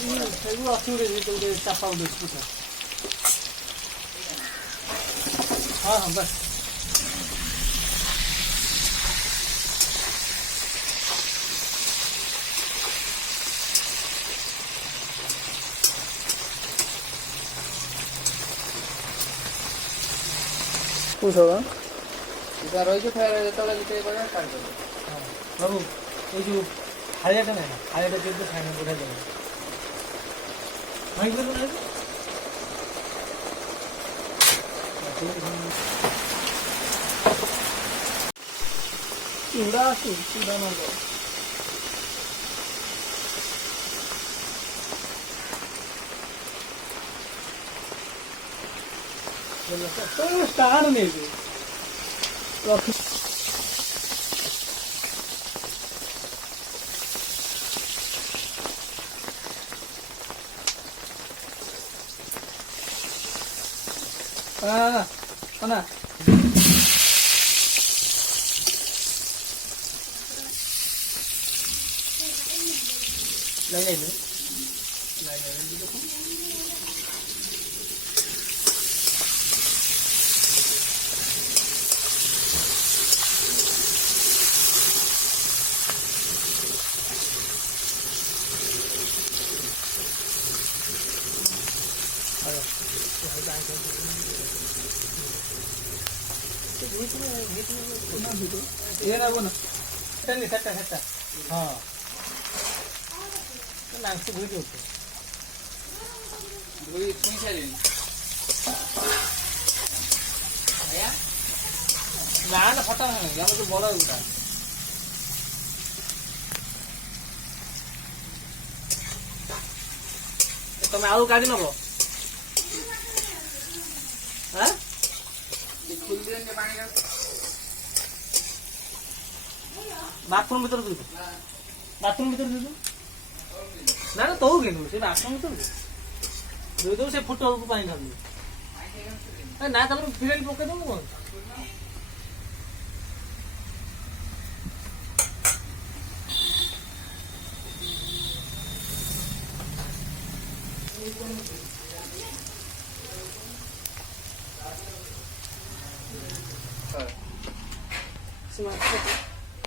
이거 어떻게 이제 짜파고 넣습니다. बस कुछ होगा इधर रही जो फिर तले जिते बजा काट दो बाबू ये जो हाईलाइट है हाईलाइट के तो खाने बुढ़ा जाए भाई बोलो ना चूड़ा ना दो तो स्टार नहीं दे ना लगे ಏನಾಗುಣ ಸೆಟ್ಟಲ್ಲಿ ಸೆಟ್ಟ ಸೆಟ್ಟ ಹಾಂ ನಾಲ್ಕು ಗುಳಿ ಉಂಟು गुई छुई सारिनी आया ನಾನ ಫಟ ಯಾವುದು ಬಡ ಉಂಟ ତମେ ଆଉ କାଢି ନବ ହାଁ खुल दिए पानी का बाथरूम भीतर दे बाथरूम भीतर दे ना ना तो गेनु से बाथरूम भीतर दे दो से फुट को पानी ढाल दे ना तब फिरेल पके दो कोन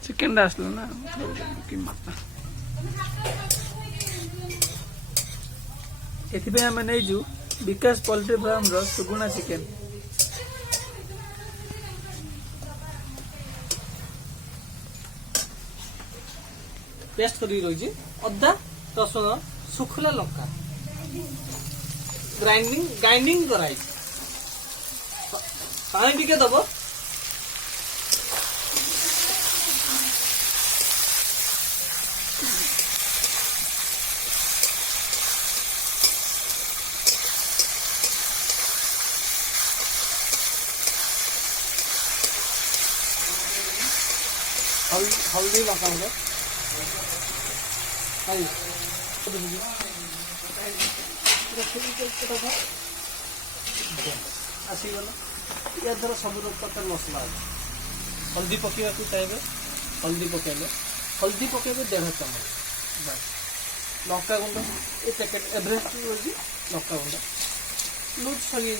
चिकन डाल ना एथिपे आमे नै जु विकास पोल्ट्री फार्म रो सुगुणा चिकन पेस्ट करी रही अदा रसुण सुखला लंका ग्राइंडिंग कराई पानी टिके दबो हल्दी लगा आसीगला या द्वारा सब प्रकार मसला हल्दी पकेवा चाहिए हल्दी पकेले 1.5 चम्मच बस लंका गुंड ये पैकेट एवरेस्ट रोजी लंका गुंड लूज सही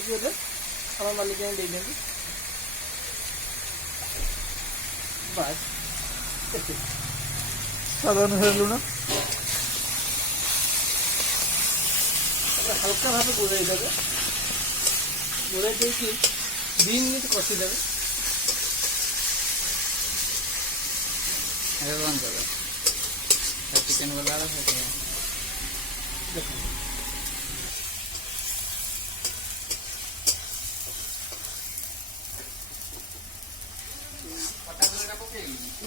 हम मालिक दे देंगे बस साधारण लुण हल्का भाव गोड़ाई देवे गोड़ाई दे 2 मिनट कषी देवे चिकन वाला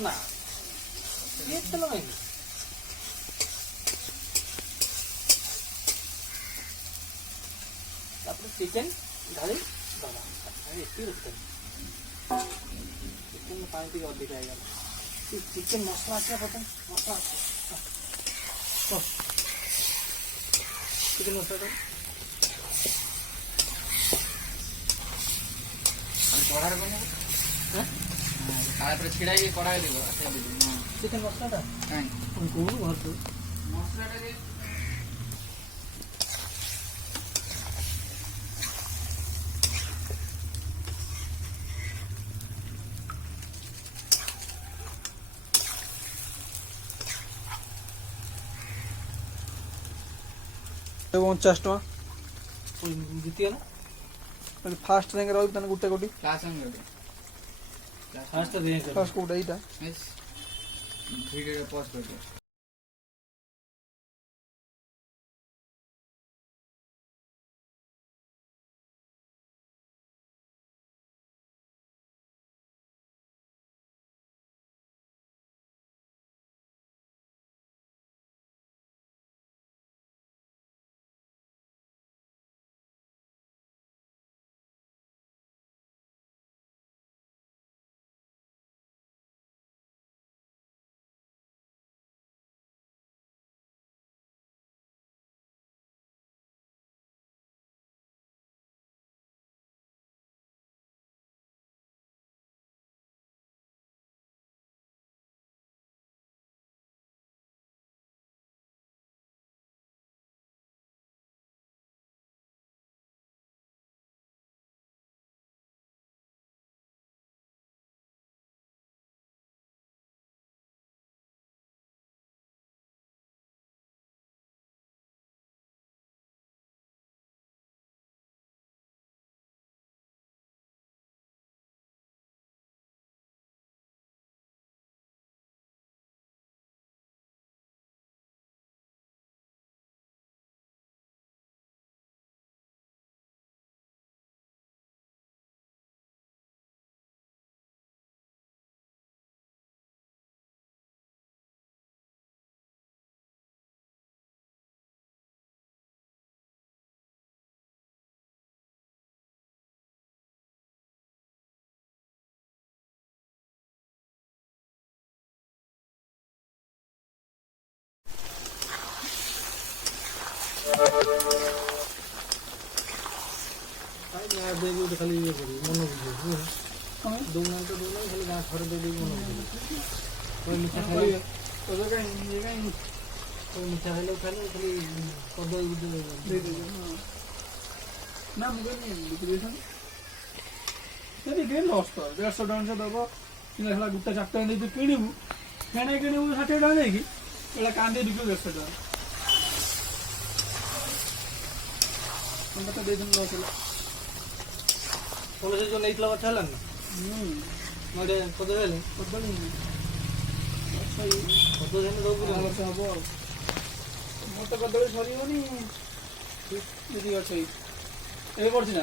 ना ये चलो नहीं अपने चिकन ढाली दादा इतनी रुकते चिकन में पानी टिके अधिक आएगा चिकन मसला क्या पता मसला तो चिकन मसला कढ़ा बने तापर छिड़ा ये कढ़ा देबो चिकन मसला ता काई कोन घर तो मसला रे 50 ଟଙ୍କା ଦ୍ୱିତୀୟ ନା ଫାଷ୍ଟ ଯାକେ ରହିବ ତାହେଲେ ଗୋଟେ କୋଟି କ୍ଲାସ୍ ଆଣିବେ ଫାଷ୍ଟ ରେଞ୍ଜ ଫାଷ୍ଟ କୋଉଟା ଏଇଟା ଭିଡ଼ିଓରେ ପଜ୍ କରିଦିଅ ଦେଇକି ଖାଲି ଇଏ କରିବି ମନ ବୁଝିବ ଦଉନାହାନ୍ତି ତ ଦଉନାହାନ୍ତି ଖାଲି ଗାଁ ଥରେ ଦେଇଦେବି ମନ ବୁଝିବ ମିଠା ଖାଇଲେ ମିଠା ଖାଇଲେ ଖାଲି ଖାଲି କଦଳୀ ଦେଇଦେବି ନା ମୁଁ କହିଲି ବିକ୍ରି ଦେଇଥାନ୍ତି ବିକ୍ରି ଲସ୍ ତ 150 ଟଙ୍କା ସେ ଦେବ କିଣା ହେଲା ଗୋଟେ 4 ଟଙ୍କା ଦେଇ ତୁ କିଣିବୁ ଫେଣେ କିଣିବୁ 60 ଟଙ୍କା ଦେଇକି ଏଇଟା କାନ୍ଦି ବିକିବୁ 150 ଟଙ୍କା ତ ଦେଇଥାନ୍ତି ଲସ୍ ହେଲା ତୁମେ ସେ ଯେଉଁ ନେଇଥିଲା ଗଛ ହେଲାନି ନା ନଡ଼ିଆ କଦଳୀ ହେଲେ କଦଳୀ କଦଳୀ ହେଲେ ଦବୁ ବର୍ଷ ହବ ଆଉ ମୋର ତ କଦଳୀ ସରିବନି ଯଦି ଗଛ ଏବେ ପଡୁଛି ନା